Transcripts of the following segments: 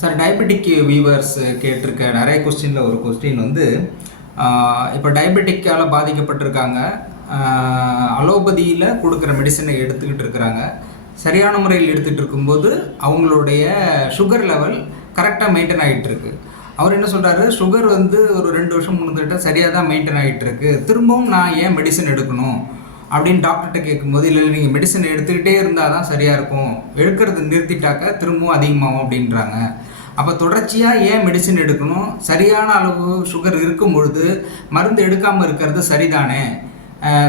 Sir, diabetic viewers கேட்டிருக்க நிறைய கொஸ்டினில் ஒரு கொஸ்டின் வந்து, இப்போ டயபெட்டிக்கால் பாதிக்கப்பட்டிருக்காங்க, அலோபதியில் கொடுக்குற மெடிசனை எடுத்துக்கிட்டு இருக்கிறாங்க. சரியான முறையில் எடுத்துகிட்டு இருக்கும்போது அவங்களுடைய சுகர் லெவல் கரெக்டாக மெயின்டைன் ஆகிட்டுருக்கு. அவர் என்ன சொல்கிறாரு, சுகர் வந்து ஒரு 2 வருஷம் 3 வருஷம் சரியாக தான் மெயின்டைன் ஆகிட்டுருக்கு, திரும்பவும் நான் ஏன் மெடிசன் எடுக்கணும் அப்படின்னு டாக்டர்கிட்ட கேட்கும்போது, இல்லை நீங்கள் மெடிசன் எடுத்துக்கிட்டே இருந்தால் தான் சரியாக இருக்கும், எடுக்கிறது நிறுத்திட்டாக்க திரும்பவும் அதிகமாகும் அப்படின்றாங்க. அப்போ தொடர்ச்சியாக ஏன் மெடிசன் எடுக்கணும், சரியான அளவு சுகர் இருக்கும் பொழுது மருந்து எடுக்காமல் இருக்கிறது சரிதானே,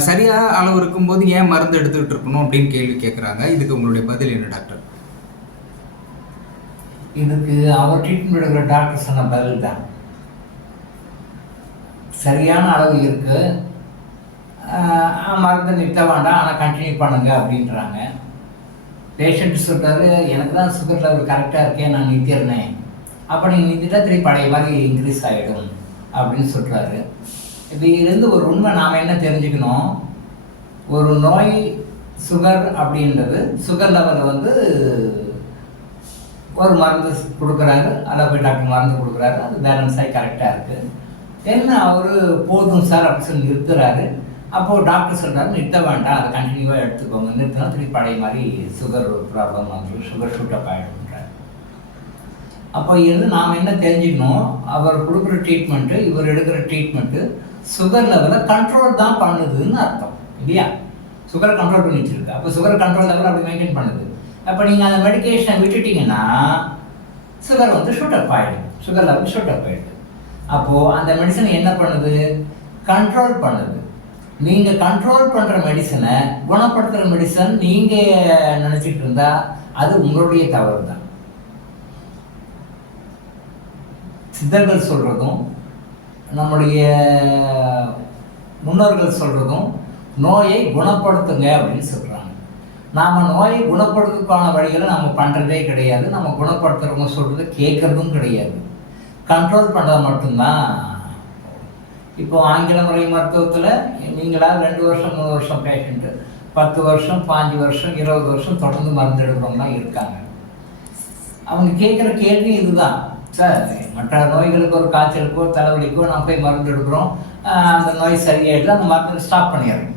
சரியாக அளவு இருக்கும்போது ஏன் மருந்து எடுத்துக்கிட்டு இருக்கணும் அப்படின்னு கேள்வி கேட்குறாங்க. இதுக்கு உங்களுடைய பதில் என்ன டாக்டர்? இதுக்கு அவர் ட்ரீட்மெண்ட் எடுக்கிற டாக்டர் சொன்ன பதில் தான், சரியான அளவு இருக்குது, மருந்து நிறுத்த வேண்டாம், ஆனால் கண்டினியூ பண்ணுங்க அப்படின்றாங்க. பேஷண்ட் சொல்கிறாரு, எனக்கு தான் சுகர் லெவல் கரெக்டாக இருக்கேன், நான் நிறுத்திடுறேன், அப்போ நீங்கள் நிறுத்திட்டா திருப்பி பழைய மாதிரி இன்க்ரீஸ் ஆகிடும் அப்படின்னு சொல்கிறாரு. இப்போ இதுலேருந்து ஒரு உண்மை நாம் என்ன தெரிஞ்சுக்கணும், ஒரு நோய் சுகர் அப்படின்றது, சுகர் லெவல் வந்து ஒரு மருந்து கொடுக்குறாரு, அதில் போய் டாக்டர் மருந்து கொடுக்குறாரு, அது பேலன்ஸ் ஆகி கரெக்டாக இருக்குது. என்ன அவர் போதும் சார் அப்படி சொல்லி நிறுத்துறாரு. அப்போது டாக்டர் சொல்கிறாரு, நிறுத்த வேண்டாம், அதை கண்டினியூவாக எடுத்துக்கோங்க, நிறுத்தினா திருப்பி பழைய மாதிரி சுகர் ப்ராப்ளம் வந்துடும், சுகர் ஷூட்டப் ஆகிடும்ன்றார். அப்போ இருந்து நாம் என்ன தெரிஞ்சுக்கணும், அவர் கொடுக்குற ட்ரீட்மெண்ட்டு, இவர் எடுக்கிற ட்ரீட்மெண்ட்டு சுகர் லெவலை கண்ட்ரோல் தான் பண்ணுதுன்னு அர்த்தம் இல்லையா? சுகரை கண்ட்ரோல் பண்ணி வச்சுருக்கு, அப்போ சுகர் கண்ட்ரோல் லெவல் அப்படி மெயின்டைன் பண்ணுது. அப்போ நீங்கள் அந்த மெடிக்கேஷனை விட்டுட்டிங்கன்னா சுகர் வந்து ஷூட்டப் ஆகிடும், சுகர் லெவல் ஷூட்டப் ஆகிடுது. அப்போது அந்த மெடிசனை என்ன பண்ணுது, கண்ட்ரோல் பண்ணுது. நீங்கள் கண்ட்ரோல் பண்ணுற மெடிசனை, குணப்படுத்துகிற மெடிசன் நீங்கள் நினச்சிட்டு இருந்தால் அது உங்களுடைய தவறு தான். சித்தர்கள் சொல்கிறதும் நம்முடைய முன்னோர்கள் சொல்கிறதும் நோயை குணப்படுத்துங்க அப்படின்னு சொல்கிறாங்க. நாம் நோயை குணப்படுத்துக்கான வழிகளை நம்ம பண்ணுறதே கிடையாது, நம்ம குணப்படுத்துகிறவங்க சொல்கிறத கேட்குறதும் கிடையாது, கண்ட்ரோல் பண்ணுறது மட்டும்தான். இப்போது ஆங்கில முறை மருத்துவத்தில் நீங்களாக 2 வருஷம் 3 வருஷம் பேஷண்ட்டு 10 வருஷம் 5 வருஷம் 20 வருஷம் தொடர்ந்து மருந்து எடுக்கிறவங்களாம் இருக்காங்க. அவங்க கேட்குற கேள்வி இதுதான், சார் மற்ற நோய்களுக்கு ஒரு காய்ச்சலுக்கோ தலைவலிக்கோ நான் போய் மருந்து எடுக்கிறோம், அந்த நோய் சரியாயிட்டு அந்த மருந்து ஸ்டாப் பண்ணிடுறோம்.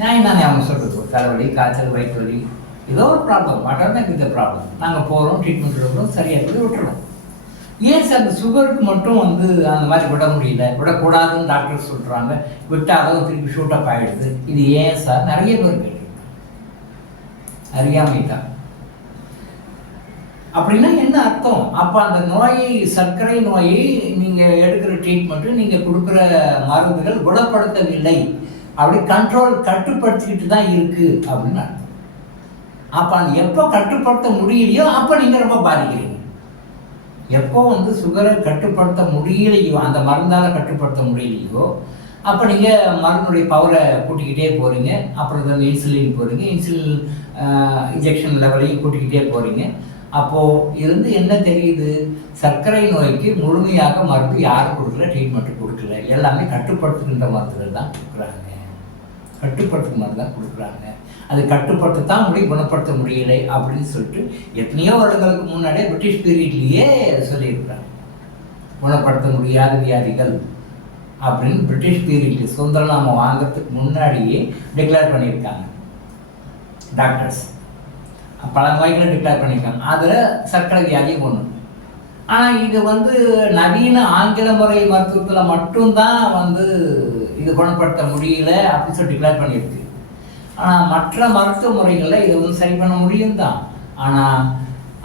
நியாயம் தானே அவங்க சொல்கிறது, தலைவலி காய்ச்சல் வயிற்று வலி ஏதோ ஒரு ப்ராப்ளம், வாட்டர் இந்த ப்ராப்ளம், நாங்கள் போகிறோம் ட்ரீட்மெண்ட் எடுக்கிறோம், சரியாக போய் விட்டுறோம். ஏன் சார் அந்த சுகருக்கு மட்டும் வந்து அந்த மாதிரி விட முடியல, விடக்கூடாதுன்னு டாக்டர் சொல்கிறாங்க, விட்டால் அதுவும் திருப்பி ஷூட்டப் ஆகிடுது, இது ஏன் சார்? நிறைய பேர் கேட்டு அறியாமை தான். அப்படின்னா என்ன அர்த்தம்? அப்போ அந்த நோயை, சர்க்கரை நோயை நீங்கள் எடுக்கிற ட்ரீட்மெண்ட்டு, நீங்கள் கொடுக்குற மருந்துகள் குணப்படுத்தவில்லை, அப்படி கட்டுப்படுத்திக்கிட்டு தான் இருக்குது அப்படின்னு அர்த்தம். அப்போ அது எப்போ கட்டுப்படுத்த முடியலையோ அப்போ நீங்கள் ரொம்ப பாதிக்கிறீங்க. எப்போ வந்து சுகரை கட்டுப்படுத்த முடியலையோ, அந்த மருந்தால் கட்டுப்படுத்த முடியலையோ, அப்போ நீங்கள் மருந்துடைய பவரை கூட்டிக்கிட்டே போகிறீங்க. அப்புறம் இந்த இன்சுலின் போகிறீங்க, இன்சுலின் இன்ஜெக்ஷன் லெவலையும் கூட்டிக்கிட்டே போகிறீங்க. அப்போது இருந்து என்ன தெரியுது, சர்க்கரை நோய்க்கு முழுமையாக மருந்து யாரும் கொடுக்கல, ட்ரீட்மெண்ட்டு கொடுக்கல, எல்லாமே கட்டுப்படுத்துகின்ற மருந்துகள் தான் கொடுக்குறாங்க, கட்டுப்படுத்துகிற மருந்து தான் கொடுக்குறாங்க. அது கட்டுப்படுத்தத்தான் முடியும், குணப்படுத்த முடியலை அப்படின்னு சொல்லிட்டு எத்தனையோ வருடங்களுக்கு முன்னாடியே பிரிட்டிஷ் பீரியட்லேயே சொல்லியிருக்கிறாங்க. குணப்படுத்த முடியாத வியாதிகள் அப்படின்னு பிரிட்டிஷ் பீரியட் சுதந்திரம் நாம வாங்கிறதுக்கு முன்னாடியே டிக்ளேர் பண்ணியிருக்காங்க டாக்டர்ஸ். பல நோய்களை டிக்ளேர் பண்ணியிருக்காங்க, அதில் சர்க்கரை வியாதி ஒன்று. ஆனால் இது வந்து நவீன ஆங்கில முறை மருத்துவத்தில் மட்டும்தான் வந்து இது குணப்படுத்த முடியல அப்படின்னு சொல்லி டிக்ளேர் பண்ணியிருக்கு. ஆனால் மற்ற மருத்துவ முறைகளில் இதை வந்து சரி பண்ண முடியும் தான். ஆனால்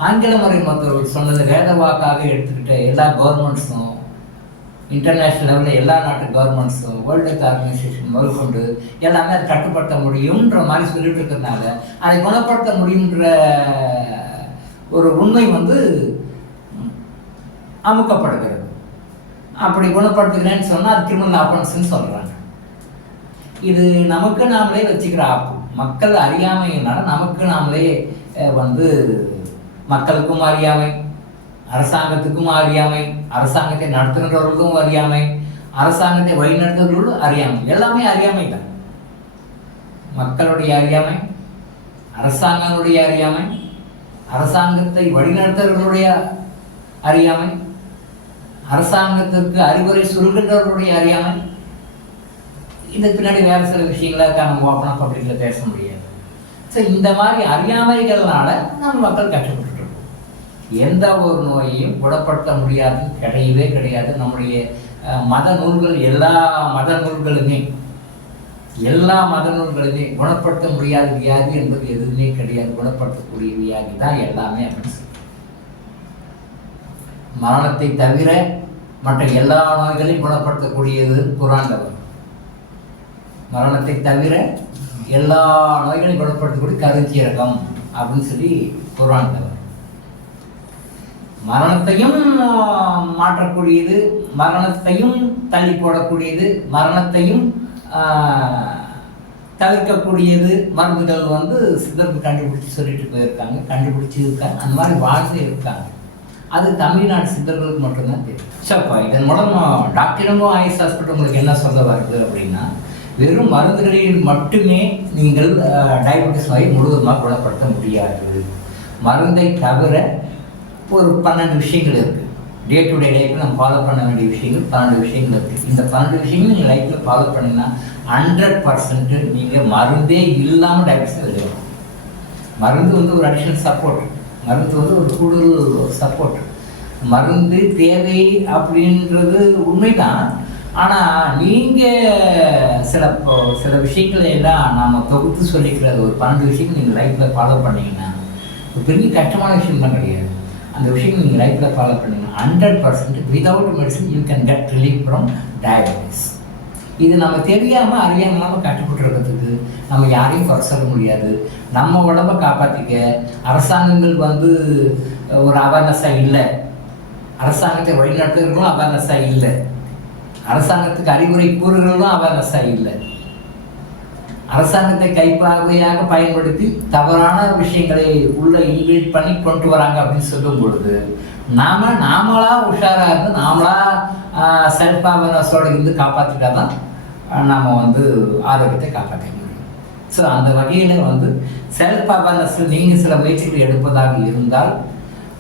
ஆங்கில முறை மருத்துவர்கள் சொன்னது வேத வாக்காக எடுத்துக்கிட்ட எல்லா கவர்மெண்ட்ஸும், இன்டர்நேஷ்னல் லெவலில் எல்லா நாட்டு கவர்மெண்ட்ஸும், வேர்ல்டு ஹெல்த் ஆர்கனைசேஷன் முதற்கொண்டு எல்லாமே அதை கட்டுப்படுத்த முடியுன்ற மாதிரி சொல்லிட்டு இருக்கிறதுனால அதை குணப்படுத்த முடியுன்ற ஒரு உண்மை வந்து அமுக்கப்படுகிறது. அப்படி குணப்படுத்துகிறேன்னு சொன்னால் அது கிரிமினல் ஆஃபென்ஸ்ன்னு சொல்கிறாங்க. இது நமக்கு நாமளே வச்சுக்கிற ஆப்பு. மக்கள் அறியாமையினால நமக்கு நாமளே வந்து மக்களுக்கும் அறியாமை, அரசாங்கத்துக்கும் அறியாமை, அரசாங்கத்தை நடத்துகின்றவர்களுக்கும் அறியாமை, அரசாங்கத்தை வழிநடத்துகிறவர்களும் அறியாமை, எல்லாமே அறியாமை தான். மக்களுடைய அறியாமை, அரசாங்கங்களுடைய அறியாமை, அரசாங்கத்தை வழிநடத்துவர்களுடைய அறியாமை, அரசாங்கத்திற்கு அறிவுரை சொல்கின்றவர்களுடைய அறியாமை. இது பின்னாடி வேறு சில விஷயங்கள நம்ம ஓப்பனாக பப்ளிக்கில் பேச முடியாது. ஸோ இந்த மாதிரி அறியாமைகள்னால நம்ம மக்கள் கஷ்டப்பட்டுருக்கோம். எந்த ஒரு நோயையும் குணப்படுத்த முடியாது, கிடையவே கிடையாது. நம்முடைய மத நூல்கள், எல்லா மத நூல்களுமே குணப்படுத்த முடியாத வியாதி என்பது எதுவுமே கிடையாது. குணப்படுத்தக்கூடிய வியாதி தான் எல்லாமே அப்படின்னு. மரணத்தை தவிர மற்ற எல்லா நோய்களையும் குணப்படுத்தக்கூடியது குர்ஆன்ல வரும். மரணத்தை தவிர எல்லா நோய்களையும் குணப்படுத்தக்கூடிய கருஞ்சீரகம் அப்படின்னு சொல்லி குர்ஆன்ல வரும். மரணத்தையும் மாற்றக்கூடியது, மரணத்தையும் தள்ளி போடக்கூடியது, மரணத்தையும் தவிர்க்கக்கூடியது மருந்துகள் சித்தர்கள் கண்டுபிடிச்சி சொல்லிட்டு போயிருக்காங்க, கண்டுபிடிச்சி இருக்காங்க, அந்த மாதிரி வாழ்ந்து இருக்காங்க. அது தமிழ்நாடு சித்தர்களுக்கு மட்டும்தான் தெரியும். சப்பா இதன் மூலம் டாக்டரமோ ஐஸ் ஹாஸ்பிட்டல் உங்களுக்கு என்ன சொல்ல வருது அப்படின்னா, வெறும் மருந்துகளில் மட்டுமே நீங்கள் டயபெட்டிஸ் நோயை முழுவதுமாக குணப்படுத்த முடியாது. மருந்தை தவிர ஒரு 12 விஷயங்கள் இருக்குது. டே டு டே லைஃப்பில் நம்ம ஃபாலோ பண்ண வேண்டிய விஷயங்கள் 12 விஷயங்கள் இருக்குது. இந்த 12 விஷயங்கள் நீங்கள் லைஃப்பில் ஃபாலோ பண்ணிங்கன்னா 100% நீங்கள் மருந்தே இல்லாமல் டயபெட்டிஸ் எழுதலாம். மருந்து ஒரு அடிஷனல் சப்போர்ட், மருந்து ஒரு கூடுதல் சப்போர்ட். மருந்து தேவை அப்படின்றது உண்மைதான். ஆனால் நீங்கள் சில விஷயங்களை எல்லாம் நாம் தொகுத்து சொல்லிக்கிறது ஒரு 12 விஷயங்கள் நீங்கள் லைஃப்பில் ஃபாலோ பண்ணிங்கன்னா ஒரு பெரிய கஷ்டமான விஷயம் தான் கிடையாது. அந்த விஷயம் நீங்கள் லைஃப்பில் ஃபாலோ பண்ணிங்கன்னா 100% without medicine you can get relief from diabetes. இது நம்ம தெரியாமல் அறியாமல் கட்டுப்பட்டுருக்கிறதுக்கு நம்ம யாரையும் குறை சொல்ல முடியாது. நம்ம உடம்பை காப்பாற்றிக்க அரசாங்கங்கள் ஒரு அவேர்னஸாக இல்லை, அரசாங்கத்தை வழிநடத்துகிறவங்களும் அவேர்னஸாக இல்லை, அரசாங்கத்துக்கு அறிவுரை கூறுகிறவங்களும் அவேர்னஸாக இல்லை. அரசாங்கத்தை கைப்பாவையாக பயன்படுத்தி தவறான விஷயங்களை உள்ள இன்வெல்ட் பண்ணி கொண்டு வராங்க அப்படின்னு சொல்லும் பொழுது நாமளா உஷாராக இருந்து நாமளா செல்ஃப் அவேர்னஸோடு இருந்து காப்பாற்றிட்டா தான் நாம் ஆரோக்கியத்தை காப்பாற்ற முடியும். ஸோ அந்த வகையில் செல்ஃப் அவேர்னஸ் நீங்கள் சில முயற்சிகள் எடுப்பதாக இருந்தால்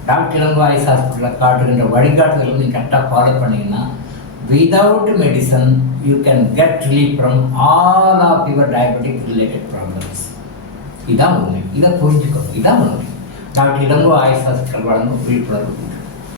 டாக்டர் இளங்கோ ஐஸ் ஹாஸ்பிட்டலில் காட்டுகின்ற வழிகாட்டுதல்கள் நீங்கள் கரெக்டாக ஃபாலோ பண்ணிங்கன்னா without medicine you can get relief from all of your diabetic related problems. இதான் உண்மை. இதை புரிஞ்சுக்கணும். இதான் உண்மை. டாக்டர் இளங்கோ ஐஸ் ஹாஸ்பிட்டல் வழங்கும் விழிப்புணர்வு.